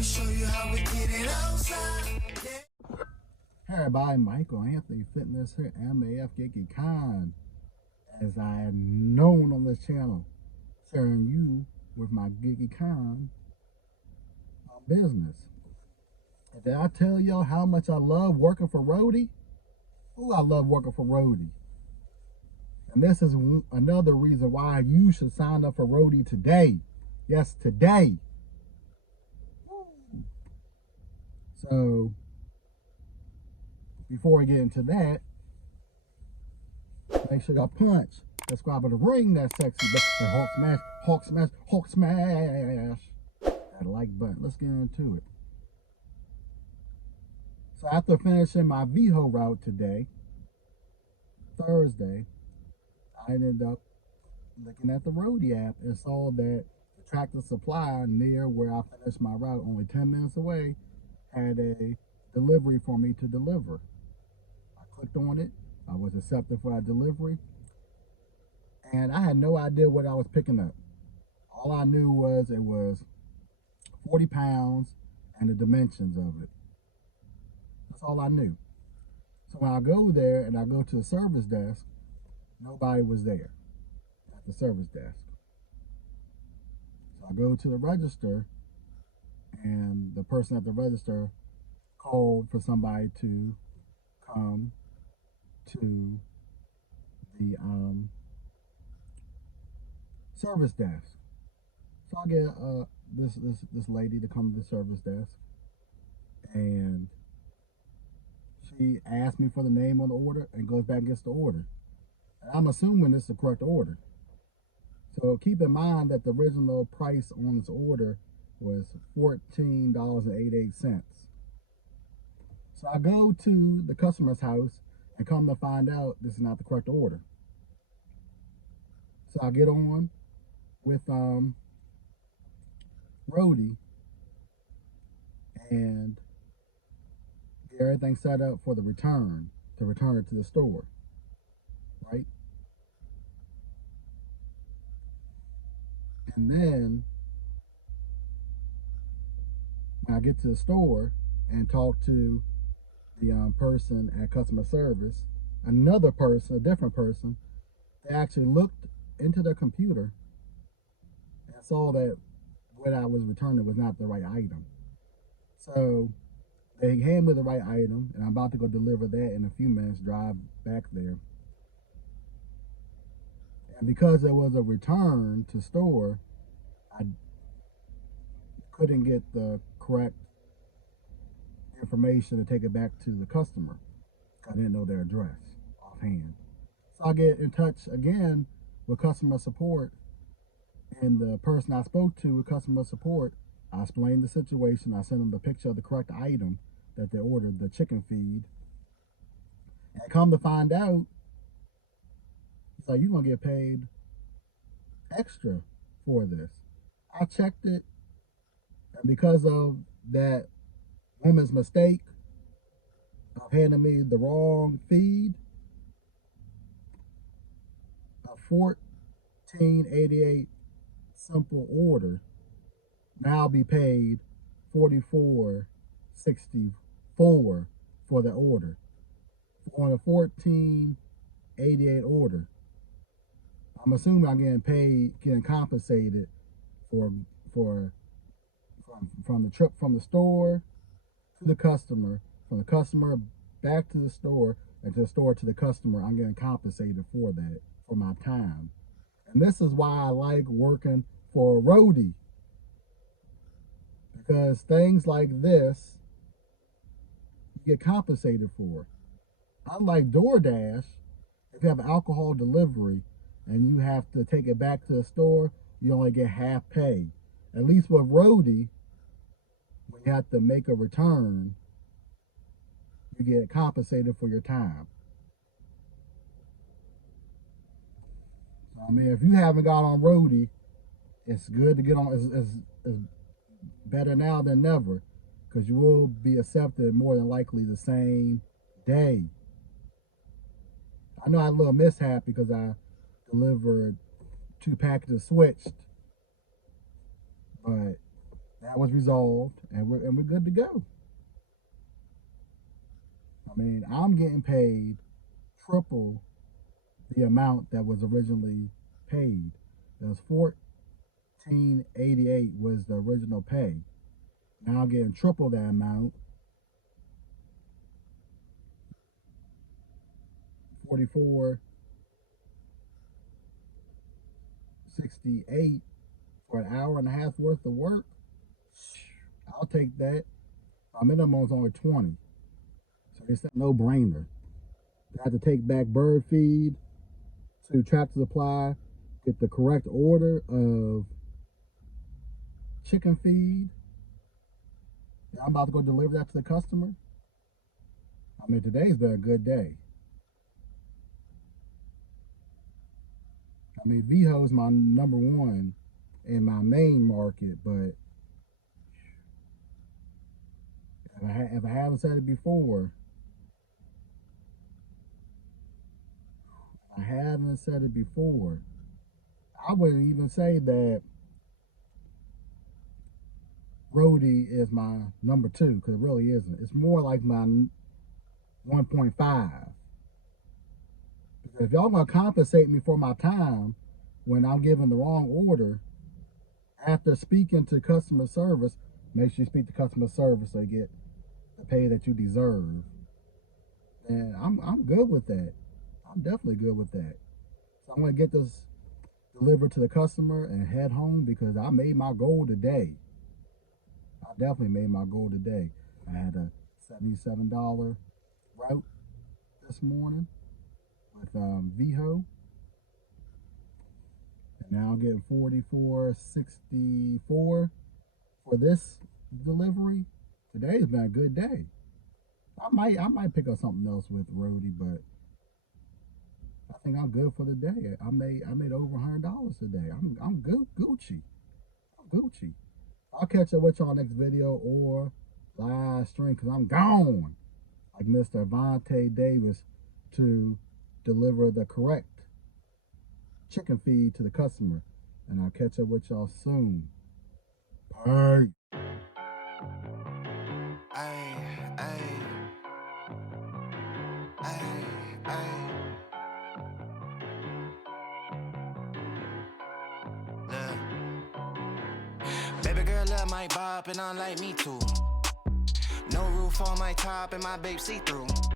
me show you how we get it outside. Hey everybody, Michael Anthony Fitness here, MAF GigEcon, as I am known on this channel, sharing you with my GigEcon business. And did I tell y'all how much I love working for Roadie? Oh, I love working for Roadie. And this is another reason why you should sign up for Roadie today. Yes, today. So, before we get into that, make sure y'all punch, subscribe to the ring, that sexy, Hulk smash, Hulk smash, Hulk smash. That like button. Let's get into it. So after finishing my VHO route today, Thursday, I ended up looking at the Roadie app and saw that the Tractor Supply near where I finished my route, only 10 minutes away, had a delivery for me to deliver. I clicked on it. I was accepted for a delivery. And I had no idea what I was picking up. All I knew was it was 40 pounds and the dimensions of it. That's all I knew. So when I go there and I go to the service desk, nobody was there at the service desk. So I go to the register, and the person at the register called for somebody to come to the service desk. So I get this lady to come to the service desk, and she asked me for the name on the order and goes back and gets the order. And I'm assuming this is the correct order. So keep in mind that the original price on this order was $14.88. So I go to the customer's house and come to find out this is not the correct order. So I get on with Roadie and get everything set up for the return, to return it to the store, right? And then when I get to the store and talk to the person at customer service, another person, a different person, they actually looked into their computer and saw that what I was returning was not the right item. So they hand me the right item, and I'm about to go deliver that in a few minutes, drive back there. And because it was a return to store, I couldn't get the correct information to take it back to the customer. I didn't know their address offhand. So I get in touch again with customer support, and the person I spoke to with customer support, I explained the situation. I sent them the picture of the correct item that they ordered, the chicken feed. And come to find out, it's like, you're going to get paid extra for this. I checked it, and because of that woman's mistake of handing me the wrong feed, a $14.88 simple order, now I'll be paid $44.64 for the order. On a $14.88 order, I'm assuming I'm getting paid, getting compensated from the trip from the store to the customer, from the customer back to the store, and to the store to the customer. I'm getting compensated for that, for my time. And this is why I like working for Roadie, because things like this you get compensated for. Unlike DoorDash, if you have alcohol delivery and you have to take it back to the store, you only get half pay. At least with Roadie, when you have to make a return, you get compensated for your time. So, I mean, if you haven't got on Roadie, it's good to get on. It's better now than never, because you will be accepted more than likely the same day. I know I had a little mishap because I delivered 2 packages switched, but That was resolved, and we're good to go. I mean, I'm getting paid triple the amount that was originally paid. It was $14.88 was the original pay. Now I'm getting triple that amount. 44.68 for an hour and a half worth of work. I'll take that. My minimum is only 20. So it's a no-brainer. I had to take back bird feed to Tractor Supply, get the correct order of chicken feed. I'm about to go deliver that to the customer. I mean, today's been a good day. I mean, VHO is my number one in my main market, but if I haven't said it before, I wouldn't even say that Roadie is my number two, because it really isn't. It's more like my 1.5. Because if y'all gonna compensate me for my time when I'm giving the wrong order, after speaking to customer service, make sure you speak to customer service so you get the pay that you deserve. And I'm good with that. I'm definitely good with that. So I'm gonna get this delivered to the customer and head home because I made my goal today. I definitely made my goal today. I had a $77 route this morning with VHO. And now I'm getting $44.64 for this delivery. Today's been a good day. I might pick up something else with Roadie, but I think I'm good for the day. I made over $100 today. I'm good, Gucci. I'm Gucci. I'll catch up with y'all next video or live stream because I'm gone. Like Mr. Avante Davis to deliver the correct chicken feed to the customer. And I'll catch up with y'all soon. Bye. Baby girl love my bop and I like me too. No roof on my top and my babe see through.